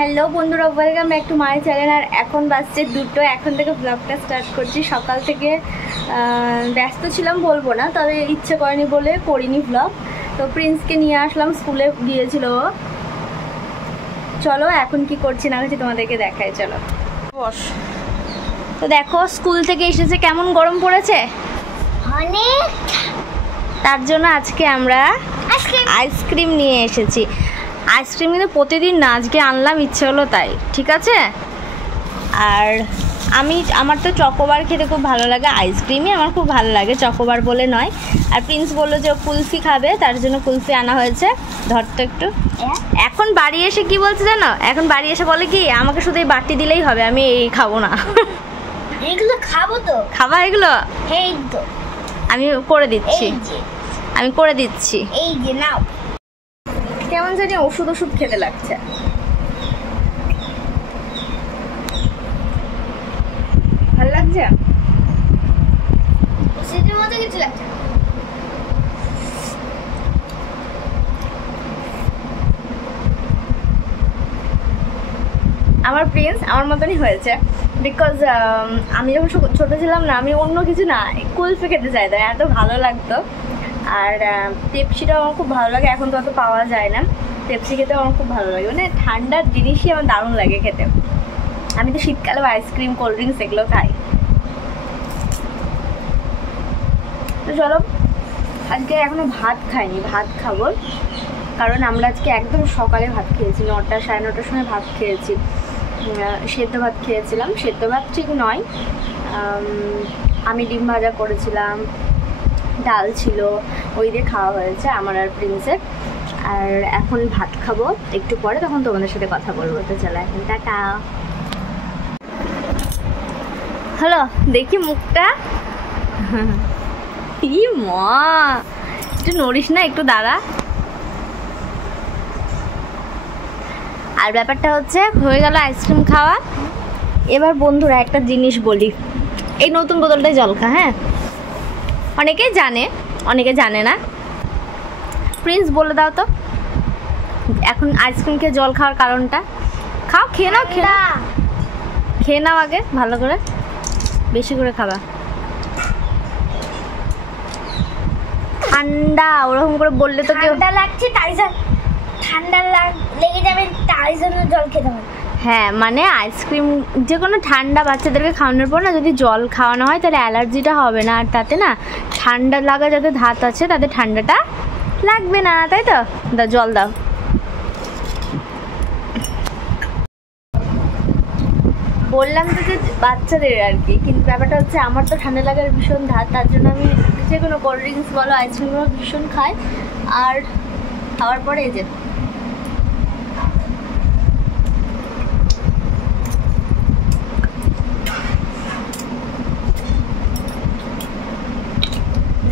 Hello বন্ধুরা, welcome back to my channel. আর এখন বাজছে 2টো। এখন থেকে ব্লগটা স্টার্ট করছি। সকাল থেকে ব্যস্ত ছিলাম বলবো না, তবে ইচ্ছে করেনি বলে করিনি ব্লগ। তো প্রিন্সকে নিয়ে আসলাম, স্কুলে গিয়েছিল। চলো এখন কি করছি না করছি তোমাদেরকে দেখাই, চলো বস। তো দেখো স্কুল থেকে এসেছে, কেমন গরম পড়েছে অনেক। তার জন্য আজকে আমরা আইসক্রিম নিয়ে এসেছি। আইসক্রিম কিন্তু প্রতিদিন না, আজকে আনলাম, ইচ্ছে হলো তাই, ঠিক আছে। আর আমার তো চকোবার খেতে খুব ভালো লাগে, আইসক্রিমই আমার খুব ভালো লাগে, চকোবার বলে নয়। আর প্রিন্স বললো যে কুলফি খাবে, তার জন্য কুলফি আনা হয়েছে। ধরতো একটু। এখন বাড়ি এসে কি বলছে জানো, এখন বাড়ি এসে বলে কি আমাকে শুধু এই বাটি দিলেই হবে, আমি এই খাবো না। এগুলো খাবো তো। খাবা এগুলো? এই তো আমি করে দিচ্ছি, আমি করে দিচ্ছি। এই যে নাও। কেমন জানি ওষুধ খেতে লাগছে। ভালো লাগছে? ওষুধের মতো কিছু লাগছে। আমার প্রিন্স আমার মতনই হয়েছে, বিকজ আমি যখন ছোটো ছিলাম না, আমি অন্য কিছু না কুলফি খেতে চাইতাম, এত ভালো লাগতো। আর পেপসিটাও আমার খুব ভালো লাগে, এখন তো অত পাওয়া যায় না। পেপসি খেতে আমার খুব ভালো লাগে, মানে ঠান্ডার জিনিসই আমার দারুণ লাগে খেতে। আমি তো শীতকালে আইসক্রিম, কোল্ড ড্রিঙ্কস এগুলো খাই। তো চলো, আজকে এখনো ভাত খাইনি, ভাত খাবো, কারণ আমরা আজকে একদম সকালে ভাত খেয়েছি, 9টা সাড়ে 9টার সময় ভাত খেয়েছি। সেদ্ধ ভাত খেয়েছিলাম, সেদ্ধ ভাত ঠিক নয়, আমি ডিম ভাজা করেছিলাম, ডাল ছিল, ওই দিয়ে খাওয়া হয়েছে আমার আর প্রিন্সের। আর এখন ভাত খাবো একটু পরে, তখন তোমাদের সাথে কথা বলবো। তো চলো এখন টাটা। হ্যালো, দেখি মুখটা। কি মা, একটু নড়িস না, একটু দাঁড়া। আর ব্যাপারটা হচ্ছে, হয়ে গেল আইসক্রিম খাওয়া। এবার বন্ধুরা একটা জিনিস বলি, এই নতুন বোতলটাই জল খা, হ্যাঁ। অনেকেই জানে, অনেকে জানে না। প্রিন্স বলে দাও তো এখন আইসক্রিম খেয়ে জল খাওয়ার কারণটা। খাও, খেয়ে নাও, খেয়ে নাও আগে ভালো করে, বেশি করে খাবা। ঠান্ডা, ওরকম করে বললে তো কেউ। ঠান্ডা লাগছে তাই ঠান্ডা লেগে যাবে, তাই জন্য জল খেতে হবে। হ্যাঁ, মানে আইসক্রিম যে কোনো ঠান্ডা বাচ্চাদেরকে খাওয়ানোর পর না, যদি জল খাওয়ানো হয় তাহলে অ্যালার্জিটা হবে না, আর তাতে না ঠান্ডা লাগা যাতে ধাত আছে তাতে ঠান্ডাটা লাগবে না, তাই তো। দাও জল দাও। বললাম তো যে বাচ্চাদের আর কি, কিন্তু ব্যাপারটা হচ্ছে আমার তো ঠান্ডা লাগার ভীষণ ধাত, তার জন্য আমি যে কোনো কোল্ড ড্রিঙ্কস বলো, আইসক্রিম বলো ভীষণ খাই। আর খাওয়ার পরে এই যে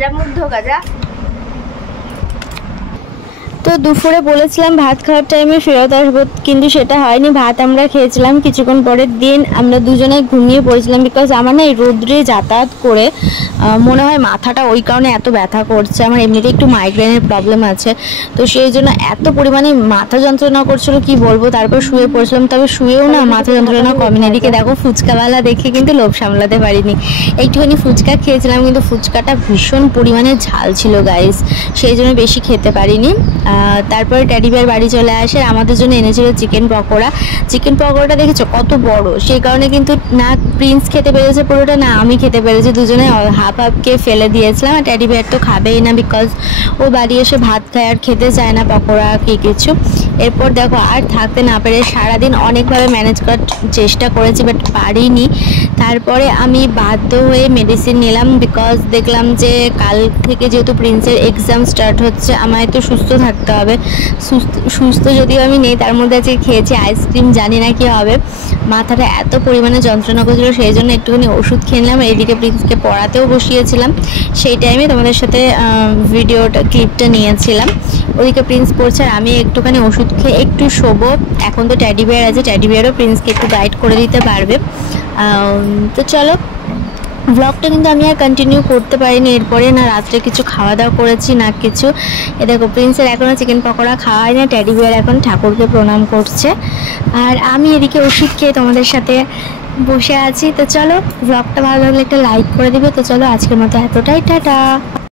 যা মুখ ধোকা যা। তো দুপুরে বলেছিলাম ভাত খাওয়ার টাইমে ফেরত আসবো, কিন্তু সেটা হয়নি। ভাত আমরা খেয়েছিলাম, কিছুক্ষণ পরের দিন আমরা দুজনে ঘুমিয়ে পড়েছিলাম, বিকজ আমার না এই রোদ্রে যাতায়াত করে মনে হয় মাথাটা ওই কারণে এত ব্যথা করছে। আমার এমনিতে একটু মাইগ্রেনের প্রবলেম আছে, তো সেই জন্য এত পরিমাণে মাথা যন্ত্রণা করছিল কি বলবো। তারপর শুয়ে পড়েছিলাম, তবে শুয়েও না মাথা যন্ত্রণা কমেনি। এদিকে দেখো ফুচকাওয়ালা দেখে কিন্তু লোভ সামলাতে পারিনি, একটুখানি ফুচকা খেয়েছিলাম, কিন্তু ফুচকাটা ভীষণ পরিমাণে ঝাল ছিল গাইস, সেই জন্য বেশি খেতে পারিনি। তারপরে ট্যাডি বিয়ার বাড়ি চলে আসে, আমাদের জন্য এনেছিল চিকেন পকোড়া। চিকেন পকোড়াটা দেখেছো কত বড়, সেই কারণে কিন্তু না প্রিন্স খেতে পেরেছে পুরোটা, না আমি খেতে পেরেছি, দুজনে হাফ হাফকে ফেলে দিয়েছিলাম। আর ট্যাডি বিয়ার তো খাবেই না, বিকজ ও বাড়ি এসে ভাত খায় আর খেতে চায় না পকোড়া কি কিছু। এরপর দেখো আর থাকতে না পেরে সারাদিন অনেকভাবে ম্যানেজ করার চেষ্টা করেছি, বাট পারিনি। তারপরে আমি বাধ্য হয়ে মেডিসিন নিলাম, বিকজ দেখলাম যে কাল থেকে যেহেতু প্রিন্সের এক্সাম স্টার্ট হচ্ছে, আমায় তো সুস্থ থাকতে হবে। সুস্থ যদিও আমি নেই, তার মধ্যে আজকে খেয়েছি আইসক্রিম, জানি না কি হবে। মাথাটা এত পরিমাণে যন্ত্রণা করছিল, সেই জন্য একটুখানি ওষুধ খেয়ে নিলাম। এদিকে প্রিন্সকে পড়াতেও বসিয়েছিলাম, সেই টাইমে তোমাদের সাথে ক্লিপটা নিয়েছিলাম। ওদিকে প্রিন্স পড়ছে আর আমি একটুখানি ওষুধ খেয়ে একটু শোবো। এখন তো ট্যাডি বিয়ার আছে, ট্যাডি বিয়ারও প্রিন্সকে একটু গাইড করে দিতে পারবে। তো চলো ব্লগটা কিন্তু আমি আর কন্টিনিউ করতে পারিনি এরপরে, না রাত্রে কিছু খাওয়া দাওয়া করেছি না কিছু। এ দেখো প্রিন্সের এখনও চিকেন পকোড়া খাওয়াই না, টেডি বিয়ার এখন ঠাকুরকে প্রণাম করছে, আর আমি এদিকে ওষুধ খেয়ে তোমাদের সাথে বসে আছি। তো চলো, ব্লগটা ভালো লাগলে একটা লাইক করে দিবে। তো চলো আজকের মতো এতটাই, টাটা।